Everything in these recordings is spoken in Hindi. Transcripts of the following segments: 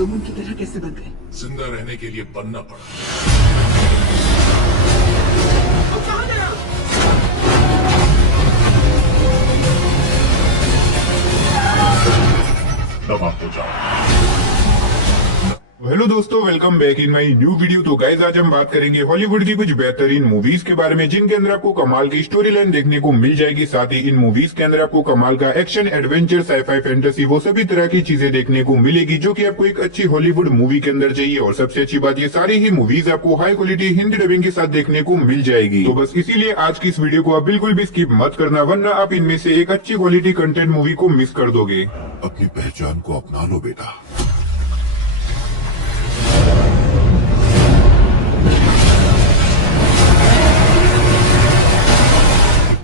तुम उनकी तरह कैसे बन गए? जिंदा रहने के लिए बनना पड़ा। वो कहाँ गया? दबा हो जाओ। हेलो दोस्तों, welcome back in my new video. तो गाइस, आज हम बात करेंगे हॉलीवुड की कुछ बेहतरीन मूवीज के बारे में, जिनके अंदर आपको कमाल की स्टोरी लाइन देखने को मिल जाएगी। साथ ही इन मूवीज के अंदर आपको कमाल का एक्शन, एडवेंचर, साईफाई, फैंटेसी, वो सभी तरह की चीजें देखने को मिलेगी जो कि आपको एक अच्छी हॉलीवुड मूवी के अंदर चाहिए। और सबसे अच्छी बात, ये सारी ही मूवीज आपको हाई क्वालिटी हिंदी डबिंग के साथ देखने को मिल जाएगी। तो बस इसीलिए आज की इस वीडियो को आप बिल्कुल भी स्किप मत करना, वरना आप इनमें से एक अच्छी क्वालिटी कंटेंट मूवी को मिस कर दोगे। अपनी पहचान को अपना लो बेटा।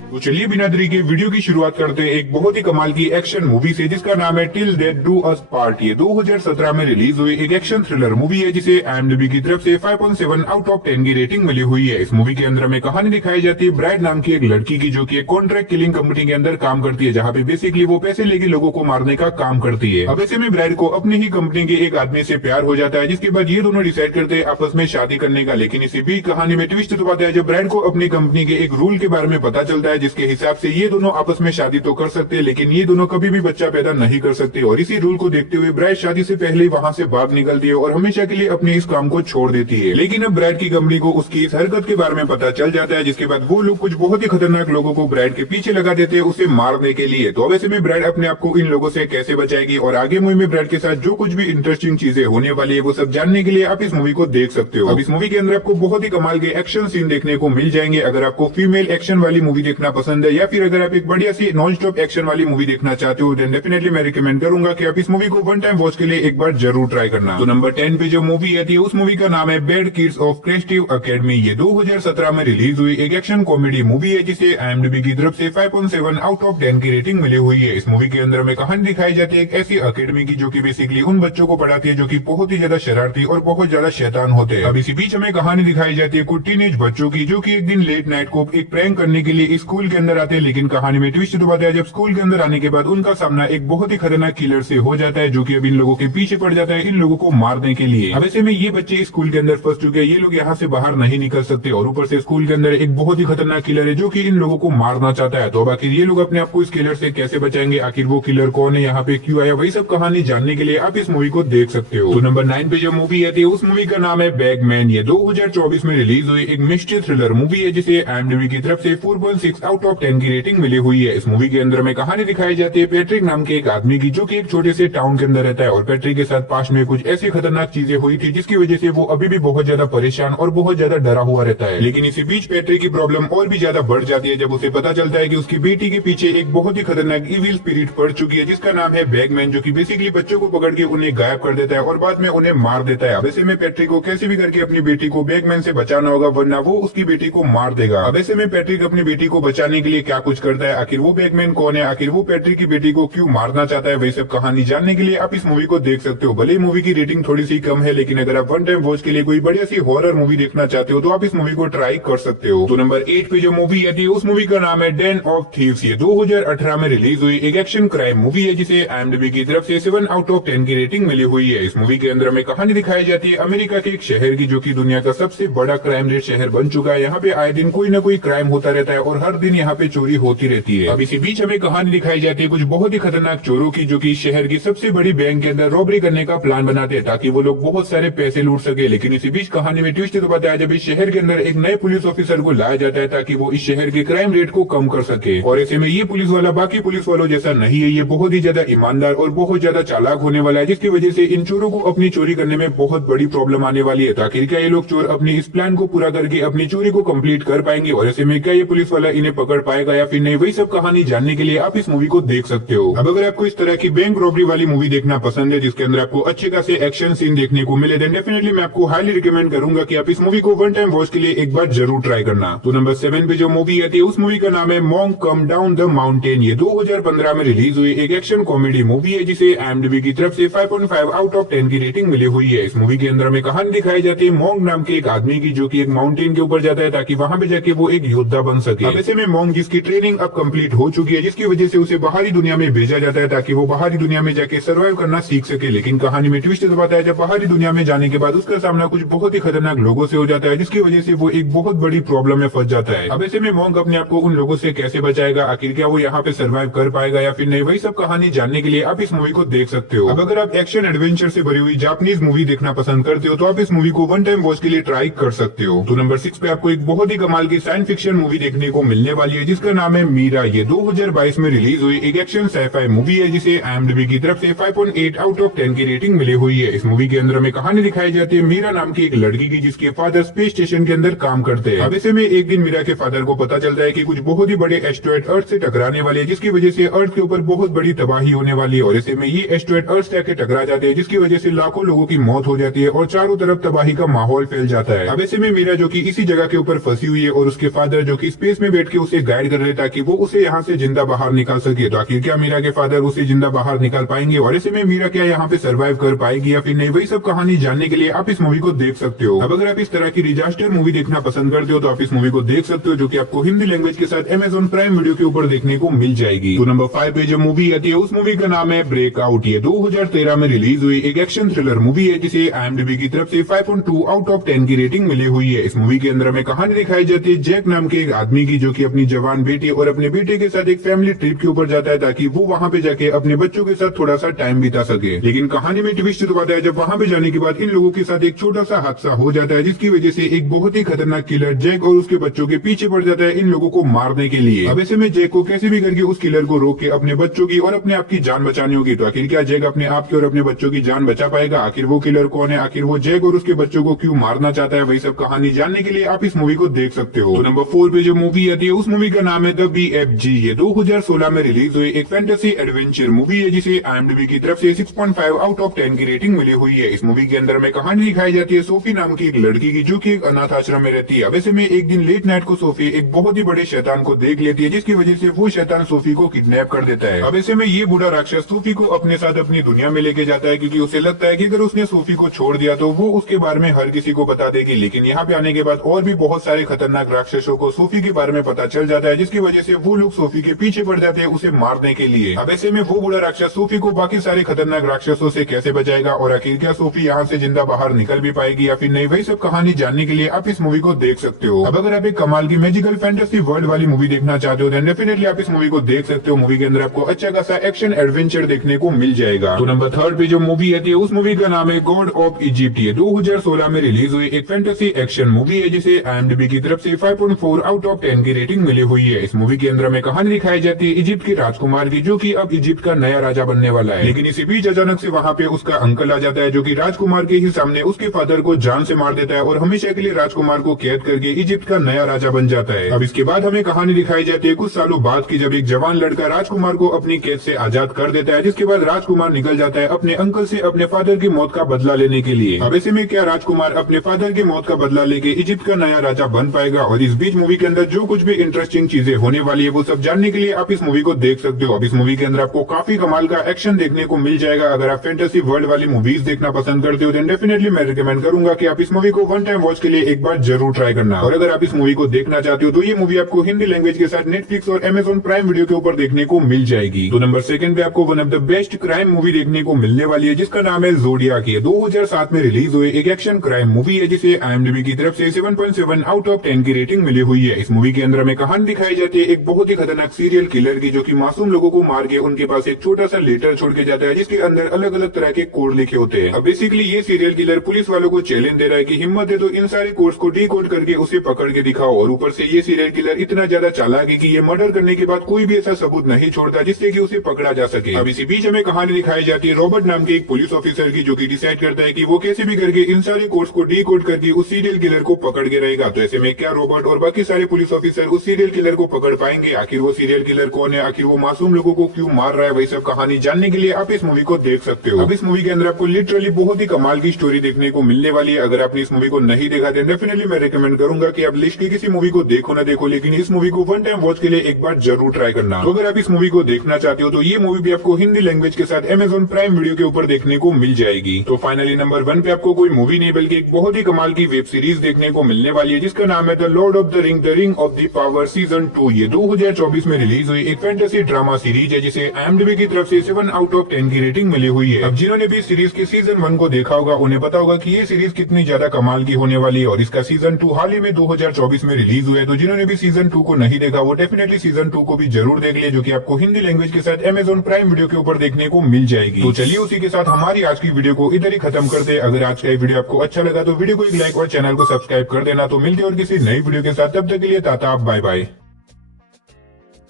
तो चलिए बिना देरी के वीडियो की शुरुआत करते हैं एक बहुत ही कमाल की एक्शन मूवी से, जिसका नाम है till death do us part. ये 2017 में रिलीज हुई एक एक्शन थ्रिलर मूवी है, जिसे IMDb की तरफ से 5.7 आउट ऑफ 10 की रेटिंग मिली हुई है। इस मूवी के अंदर में कहानी दिखाई जाती है ब्राइड नाम की एक लड़की की, जो की एक कॉन्ट्रैक्ट किलिंग कंपनी के अंदर काम करती है, जहाँ पे बेसिकली वो पैसे लेके लोगों को मारने का काम करती है। अब ऐसे में ब्राइड को अपनी ही कंपनी के एक आदमी से प्यार हो जाता है, जिसके बाद ये दोनों डिसाइड करते हैं आपस में शादी करने का। लेकिन इसी भी कहानी में ट्विस्ट तो आता है जब ब्राइड को अपनी कंपनी के एक रूल के बारे में पता चलता है, जिसके हिसाब से ये दोनों आपस में शादी तो कर सकते हैं, लेकिन ये दोनों कभी भी बच्चा पैदा नहीं कर सकते। और इसी रूल को देखते हुए ब्राइड शादी से पहले ही वहां से भाग निकलती है और हमेशा के लिए अपने इस काम को छोड़ देती है। लेकिन अब ब्राइड की कंपनी को उसकी इस हरकत के बारे में पता चल जाता है, जिसके बाद वो लोग कुछ बहुत ही खतरनाक लोगों को ब्राइड के पीछे लगा देते हैं उसे मारने के लिए। तो अब ऐसे में ब्राइड अपने आप को इन लोगों से कैसे बचाएगी और आगे मूवी में ब्राइड के साथ जो कुछ भी इंटरेस्टिंग चीजें होने वाली है, वो सब जानने के लिए आप इस मूवी को देख सकते हो। अब इस मूवी के अंदर आपको बहुत ही कमाल के एक्शन सीन देखने को मिल जाएंगे। अगर आपको फीमेल एक्शन वाली मूवी देखना पसंद है, या फिर अगर आप एक बढ़िया सी नॉन स्टॉप एक्शन वाली मूवी देखना चाहते हो, देन डेफिनेटली मैं रिकमेंड करूंगा कि आप इस मूवी को वन टाइम वॉच के लिए एक बार जरूर ट्राई करना। तो नंबर 10 पे जो मूवी आती है, उस मूवी का नाम है बैड किड्स ऑफ क्रेस्टिव अकेडमी। ये 2017 में रिलीज हुई एक एक्शन कॉमेडी मूवी है, जिसे IMDb की तरफ से 5.7 आउट ऑफ 10 की रेटिंग मिली हुई है। इस मूवी के अंदर में कहानी दिखाई जाती है एक ऐसी अकेडमी की, जो की बेसिकली उन बच्चों को पढ़ाती है जो की बहुत ही ज्यादा शरारती और बहुत ज्यादा शैतान होते हैं। अब इसी बीच हमें कहानी दिखाई जाती है कुछ टीनेज बच्चों की, जो की एक दिन लेट नाइट को एक प्रैंक करने के लिए स्कूल के अंदर आते हैं। लेकिन कहानी में ट्विस्ट तो है, जब स्कूल के अंदर आने के बाद उनका सामना एक बहुत ही खतरनाक किलर से हो जाता है, जो कि अब इन लोगों के पीछे पड़ जाता है इन लोगों को मारने के लिए। अब ऐसे में ये बच्चे स्कूल के अंदर फंस चुके हैं, ये लोग यहाँ से बाहर नहीं निकल सकते, और ऊपर से स्कूल के अंदर एक बहुत ही खतरनाक किलर है जो कि इन लोगों को मारना चाहता है। तो अब आखिर ये लोग अपने आप को इस किलर से कैसे बचाएंगे, आखिर वो किलर कौन है, यहाँ पे क्यों आया, वही सब कहानी जानने के लिए आप इस मूवी को देख सकते हो। तो नंबर 9 पे जो मूवी आती है, उस मूवी का नाम है बैगमैन। ये 2024 में रिलीज हुई एक मिस्ट्री थ्रिलर मूवी है, जिसे IMDb की तरफ से 4.6 आउट ऑफ 10 की रेटिंग मिली हुई है। इस मूवी के अंदर में कहानी दिखाई जाती है पैट्रिक नाम के एक आदमी की, जो कि एक छोटे से टाउन के अंदर रहता है, और पैट्रिक के साथ पास में कुछ ऐसी खतरनाक चीजें हुई थी, जिसकी वजह से वो अभी भी बहुत ज्यादा परेशान और बहुत ज्यादा डरा हुआ रहता है। लेकिन इसी बीच पैट्रिक की प्रॉब्लम और भी ज्यादा बढ़ जाती है, जब उसे पता चलता है कि उसकी बेटी के पीछे एक बहुत ही खतरनाक इविल स्पिरिट पड़ चुकी है, जिसका नाम है बैगमैन, जो कि बेसिकली बच्चों को पकड़ के उन्हें गायब कर देता है और बाद में उन्हें मार देता है। अब ऐसे में पैट्रिक को कैसे भी करके अपनी बेटी को बैगमैन से बचाना होगा, वरना वो उसकी बेटी को मार देगा। अब ऐसे में पैट्रिक अपनी बेटी को बचाने के लिए क्या कुछ करता है, आखिर वो बैगमैन कौन है, आखिर वो पैट्रिक की बेटी को क्यों मारना चाहता है, वही सब कहानी जानने के लिए आप इस मूवी को देख सकते हो। भले ही मूवी की रेटिंग थोड़ी सी कम है, लेकिन अगर आप वन टाइम वॉच के लिए कोई बढ़िया सी हॉरर मूवी देखना चाहते हो, तो आप इस मूवी को ट्राई कर सकते हो। तो नंबर 8 पे जो मूवी आती है, उस मूवी का नाम है डेन ऑफ थीव्स। ये 2018 में रिलीज हुई एक एक्शन क्राइम मूवी है, जिसे IMDb की तरफ से 7 आउट ऑफ 10 की रेटिंग मिली हुई है। इस मूवी के अंदर में कहानी दिखाई जाती है अमेरिका के एक शहर की, जो की दुनिया का सबसे बड़ा क्राइम रेट शहर बन चुका है। यहाँ पे आए दिन कोई न कोई क्राइम होता रहता है और हर दिन यहाँ पे चोरी होती रहती है। अब इसी बीच हमें कहानी दिखाई जाती है कुछ बहुत ही खतरनाक चोरों की, जो कि शहर की सबसे बड़ी बैंक के अंदर रॉबरी करने का प्लान बनाते हैं, ताकि वो लोग बहुत सारे पैसे लूट सके। लेकिन इसी बीच कहानी में ट्विस्ट तो बताया, जब इस शहर के अंदर एक नए पुलिस ऑफिसर को लाया जाता है, ताकि वो इस शहर के क्राइम रेट को कम कर सके। और ऐसे में ये पुलिस वाला बाकी पुलिस वालों जैसा नहीं है, ये बहुत ही ज्यादा ईमानदार और बहुत ज्यादा चालाक होने वाला है, जिसकी वजह से इन चोरों को अपनी चोरी करने में बहुत बड़ी प्रॉब्लम आने वाली है। ताकि क्या ये लोग चोर अपने इस प्लान को पूरा करके अपनी चोरी को कंप्लीट कर पाएंगे, और ऐसे में क्या ये पुलिस वाला इन्हें पकड़ पाएगा या फिर नहीं, वही सब कहानी जानने के लिए आप इस मूवी को देख सकते हो। अब अगर आपको इस तरह की बैंक रॉबरी वाली मूवी देखना पसंद है, जिसके अंदर आपको अच्छे खासे एक्शन सीन देखने को मिले, देन डेफिनेटली मैं आपको हाईली रिकमेंड करूंगा कि आप इस मूवी को वन टाइम वॉच के लिए एक बार जरूर ट्राई करना। तो नंबर 7 पे जो मूवी आती है, उस मूवी का नाम है monk come down the mountain. ये 2015 में रिलीज हुई एक एक्शन कॉमेडी मूवी है, जिसे IMDb की तरफ से 5.5 आउट ऑफ 10 की रेटिंग मिली हुई है। इस मूवी के अंदर में कहानी दिखाई जाती है मॉन्क नाम के एक आदमी की, जो की एक माउंटेन के ऊपर जाता है, ताकि वहां पे जाके वो एक योद्धा बन सके। अब ऐसे में मोंग जिसकी ट्रेनिंग अब कंप्लीट हो चुकी है, जिसकी वजह से उसे बाहरी दुनिया में भेजा जाता है ताकि वो बाहरी दुनिया में जाके सर्वाइव करना सीख सके। लेकिन कहानी में ट्विस्ट दबाता है जब बाहरी दुनिया में जाने के बाद उसका सामना कुछ बहुत ही खतरनाक लोगों से हो जाता है, जिसकी वजह से वो एक बहुत बड़ी प्रॉब्लम में फंस जाता है। अब ऐसे में मोंग अपने आप को उन लोगों से कैसे बचाएगा, आखिर क्या वो यहाँ पे सर्वाइव कर पाएगा या फिर नहीं, वही सब कहानी जानने के लिए आप इस मूवी को देख सकते हो। अब अगर आप एक्शन एडवेंचर से भरी हुई जापानीज मूवी देखना पसंद करते हो तो आप इस मूवी को वन टाइम वॉच के लिए ट्राई कर सकते हो। तो नंबर 6 पे आपको एक बहुत ही कमाल की साइंस फिक्शन मूवी देखने को मिलने वाली है जिसका नाम है मीरा। ये 2022 में रिलीज हुई एक एक्शन साइफाई मूवी है जिसे IMDb की तरफ से 5.8 आउट ऑफ 10 की रेटिंग मिली हुई है। इस मूवी के अंदर में कहानी दिखाई जाती है मीरा नाम की एक लड़की की जिसके फादर स्पेस स्टेशन के अंदर काम करते हैं। अब ऐसे में एक दिन मीरा के फादर को पता चलता है कि कुछ बहुत ही बड़े एस्टेरॉयड अर्थ से टकराने वाले हैं, जिसकी वजह से अर्थ के ऊपर बहुत बड़ी तबाही होने वाली है। और ऐसे में ये एस्टेरॉयड अर्थ से आके टकरा जाते हैं जिसकी वजह से लाखों लोगों की मौत हो जाती है और चारों तरफ तबाही का माहौल फैल जाता है। अब ऐसे में मीरा जो कि इसी जगह के ऊपर फंसी हुई है और उसके फादर जो कि स्पेस में बैठ के उसे गाइड कर रहे ताकि वो उसे यहाँ से जिंदा बाहर निकाल सके। तो आखिर क्या मीरा के फादर उसे जिंदा बाहर निकाल पाएंगे और ऐसे में मीरा क्या यहाँ पे सर्वाइव कर पाएगी या फिर नहीं, वही सब कहानी जानने के लिए आप इस मूवी को देख सकते हो। अब अगर आप इस तरह की डिजास्टर मूवी देखना पसंद करते हो तो आप इस मूवी को देख सकते हो जो कि आपको हिंदी लैंग्वेज के साथ Amazon प्राइम वीडियो के ऊपर देखने को मिल जाएगी। तो नंबर 5 पे जो मूवी आती है उस मूवी का नाम है ब्रेकआउट। ये 2013 में रिलीज हुई एक एक्शन थ्रिलर मूवी है जिसे IMDb की तरफ से 5.2 आउट ऑफ 10 की रेटिंग मिली हुई है। इस मूवी के अंदर में कहानी दिखाई जाती है जैक नाम के एक आदमी की जो कि अपनी जवान बेटी और अपने बेटे के साथ एक फैमिली ट्रिप के ऊपर जाता है ताकि वो वहाँ पे जाके अपने बच्चों के साथ थोड़ा सा टाइम बिता सके। लेकिन कहानी में ट्विस्ट आता है जब वहाँ पे जाने के बाद इन लोगों के साथ एक छोटा सा हादसा हो जाता है जिसकी वजह से एक बहुत ही खतरनाक किलर जैक और उसके बच्चों के पीछे पड़ जाता है इन लोगों को मारने के लिए। अब ऐसे में जैक को कैसे भी करके उस किलर को रोक के अपने बच्चों की और अपने आप की जान बचानी होगी। तो आखिर क्या जैक अपने आप की और अपने बच्चों की जान बचा पाएगा, आखिर वो किलर कौन है, आखिर वो जैक और उसके बच्चों को क्यों मारना चाहता है, वही सब कहानी जानने के लिए आप इस मूवी को देख सकते हो। तो नंबर 4 पे जो मूवी आती है उस मूवी का नाम है द BFG। ये 2016 में रिलीज हुई एक फैंटेसी एडवेंचर मूवी है जिसे IMDb की तरफ से 6.5 आउट ऑफ 10 की रेटिंग मिली हुई है। इस मूवी के अंदर में कहानी दिखाई जाती है सोफी नाम की एक लड़की की जो कि एक अनाथ आश्रम में रहती है। अब ऐसे में एक दिन लेट नाइट को सोफी एक बहुत ही बड़े शैतान को देख लेती है जिसकी वजह से वो शैतान सोफी को किडनैप कर देता है। अब ऐसे में ये बूढ़ा राक्षस सोफी को अपने साथ अपनी दुनिया में लेके जाता है क्योंकि उसे लगता है कि अगर उसने सोफी को छोड़ दिया तो वो उसके बारे में हर किसी को बता देगी। लेकिन यहाँ पे आने के बाद और भी बहुत सारे खतरनाक राक्षसों को सोफी के बारे में पता चल जाता है जिसकी वजह से वो लोग सोफी के पीछे पड़ जाते हैं उसे मारने के लिए। अब ऐसे में वो बूढ़ा राक्षस सोफी को बाकी सारे खतरनाक राक्षसों से कैसे बचाएगा और आखिर क्या सोफी यहाँ से जिंदा बाहर निकल भी पाएगी या फिर नहीं, वही सब कहानी जानने के लिए आप इस मूवी को देख सकते हो। अब अगर आप एक कमाल की मैजिकल फैंटेसी वर्ल्ड वाली मूवी देखना चाहते हो देन डेफिनेटली आप इस मूवी को देख सकते हो। मूवी के अंदर आपको अच्छा खासा एक्शन एडवेंचर देखने को मिल जाएगा। तो नंबर 3 पे जो मूवी आती है उस मूवी का नाम है गॉड ऑफ इजिप्ट। ये 2016 में रिलीज हुई एक फैंटेसी एक्शन मूवी है जिसे IMDb की तरफ से 5.4 आउट ऑफ 10 की रेटिंग मिली हुई है। इस मूवी के अंदर में कहानी दिखाई जाती है इजिप्ट के राजकुमार की जो कि अब इजिप्ट का नया राजा बनने वाला है। लेकिन इसी बीच अचानक से वहाँ पे उसका अंकल आ जाता है जो कि राजकुमार के ही सामने उसके फादर को जान से मार देता है और हमेशा के लिए राजकुमार को कैद करके इजिप्ट का नया राजा बन जाता है। अब इसके बाद हमें कहानी दिखाई जाती है कुछ सालों बाद की जब एक जवान लड़का राजकुमार को अपनी कैद से आजाद कर देता है, जिसके बाद राजकुमार निकल जाता है अपने अंकल से अपने फादर की मौत का बदला लेने के लिए। अब ऐसे में क्या राजकुमार अपने फादर की मौत का बदला लेके इजिप्ट का नया राजा बन पाएगा? और इस बीच मूवी के अंदर जो कुछ भी इंटरेस्टिंग चीजें होने वाली है वो सब जानने के लिए आप इस मूवी को देख सकते हो। अब इस मूवी के अंदर आपको काफी कमाल का एक्शन देखने को मिल जाएगा। अगर आप फैंटेसी वर्ल्ड वाली मूवीज देखना पसंद करते हो देन डेफिनेटली मैं रिकमेंड करूंगा कि आप इस मूवी को वन टाइम वॉच के लिए एक बार जरूर ट्राई करना। और अगर आप इस मूवी को देखना चाहते हो तो ये मूवी आपको हिंदी लैंग्वेज के साथ नेटफ्लिक्स और Amazon प्राइम वीडियो के ऊपर देखने को मिल जाएगी। तो नंबर 2 पे आपको one of the best crime movie देखने को मिलने वाली है जिसका नाम है ज़ोडियाक। ये 2007 में रिलीज हुई एक एक्शन क्राइम मूवी है जिसे IMDb की तरफ से 7.7 आउट ऑफ 10 की रेटिंग मिली हुई है। इस मूवी के अंदर में कहानी दिखाई जाती है एक बहुत ही खतरनाक सीरियल किलर की जो कि मासूम लोगों को मार के उनके पास एक छोटा सा लेटर छोड़ के जाता है जिसके अंदर अलग अलग तरह के कोड लिखे होते हैं। अब बेसिकली ये सीरियल किलर पुलिस वालों को चैलेंज दे रहा है कि हिम्मत है तो इन सारे कोड्स को डीकोड करके उसे पकड़ के दिखाओ। और ऊपर से ये सीरियल किलर इतना ज्यादा चालाक है कि ये मर्डर करने के बाद कोई भी ऐसा सबूत नहीं छोड़ता जिससे कि उसे पकड़ा जा सके। अब इसी बीच हमें कहानी दिखाई जाती है रॉबर्ट नाम के एक पुलिस ऑफिसर की जो कि डिसाइड करता है कि वो कैसे भी करके इन सारे कोड्स को डीकोड करके उस सीरियल किलर को पकड़ के रहेगा। तो ऐसे में क्या रॉबर्ट और बाकी सारे पुलिस ऑफिसर उस सीरियल किलर को पकड़ पाएंगे? आखिर वो सीरियल किलर कौन है, आखिर वो मासूम लोगों को क्यों मार रहा है, वही सब कहानी जानने के लिए आप इस मूवी को देख सकते हो। अब इस मूवी के अंदर आपको लिटरली बहुत ही कमाल की स्टोरी देखने को मिलने वाली है। अगर आपने इस मूवी को नहीं देखा तो डेफिनेटली मैं रिकमेंड करूंगा कि आप लिस्ट की किसी मूवी को देखो ना देखो लेकिन इस मूवी को वन टाइम वॉच के लिए एक बार जरूर ट्राई करना। तो अगर आप इस मूवी को देखना चाहते हो तो ये मूवी भी आपको हिंदी लैंग्वेज के साथ Amazon प्राइम वीडियो के ऊपर देखने को मिल जाएगी। तो फाइनली नंबर 1 पे आपको कोई मूवी नहीं बल्कि एक बहुत ही कमाल की वेब सीरीज देखने को मिलने वाली है जिसका नाम है the Lord of the ring of the power lover season 2 ये 2024 में रिलीज हुई एक फैंटेसी ड्रामा सीरीज है जिसे IMDb की तरफ से 7 आउट ऑफ 10 की रेटिंग मिली हुई है। अब जिन्होंने भी सीरीज के सीजन 1 को देखा होगा उन्हें पता होगा कि ये सीरीज कितनी ज्यादा कमाल की होने वाली है और इसका सीजन 2 हाल ही में 2024 में रिलीज हुआ है। तो जिन्होंने भी सीजन 2 को नहीं देखा वो डेफिनेटली सीजन 2 को भी जरूर देख ले, जो कि आपको हिंदी लैंग्वेज के साथ Amazon प्राइम वीडियो के ऊपर देखने को मिल जाएगी। तो चलिए उसी के साथ हमारी आज की वीडियो को इधर ही खत्म करते हैं। अगर आज का ये वीडियो आपको अच्छा लगा तो वीडियो को एक लाइक और चैनल को सब्सक्राइब कर देना। तो मिलते हैं और किसी नई वीडियो के साथ, तब तक के लिए टाटा बाय बाय।